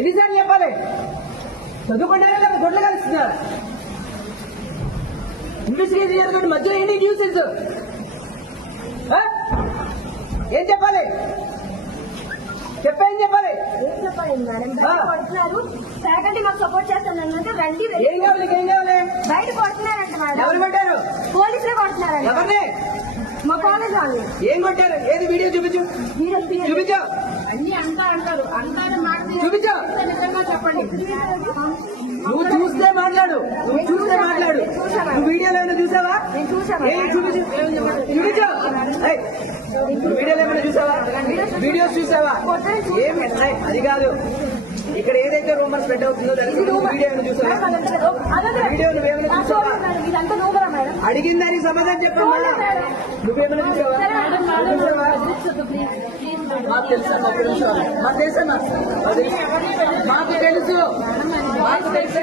ఎన్నిసార్లు చెప్పాలి. చదువుకుంటారా లేదా గొడ్లు కలుస్తున్నారు. ఇన్వెస్టిగేషన్ జరుగుతుంది మధ్యలో ఏంటి న్యూసెన్స్ ఏం చెప్పాలి? చెప్పేం చెప్పాలి? ఏం చెప్పాలి ఫ్యాకల్టీ మాకు సపోర్ట్ చేస్తానంటే రండి. ఏం కావాలి ఏం కావాలి? బయట కొడుతున్నారంట ఎవరు కొట్టారు? పోలీసులే కొడుతున్నారంట. ఎవరిని? మా కాలేజ్ వాళ్ళు. ఏం కొట్టారు? ఏది? వీడియో చూపించు. చూపించు. అన్ని అంతా అంటారు. మాట చూపించు. నిజంగా చెప్పండి. నువ్వు చూస్తే మాట్లాడు. నువ్వు చూస్తే మాట్లాడు. నువ్వు వీడియోలో ఏమైనా చూసావా? చూపించు. వీడియోలో ఏమైనా చూసావా? వీడియోస్ చూసావా? ఏమి అది కాదు. ఇక్కడ ఏదైతే రూమర్ స్ప్రెడ్ అవుతుందో దానికి వీడియో చూసావా? వీడియో నువ్వేమైనా చూసావా? అడిగిందని సమాధానం చెప్పమ్మా నువ్వేమైనా చూసావా? చూసావా? మాకు తెలుసా మాకు తెలుసు. మాకు తెలుసా మాకు తెలుసు. మాకు తెలుసు.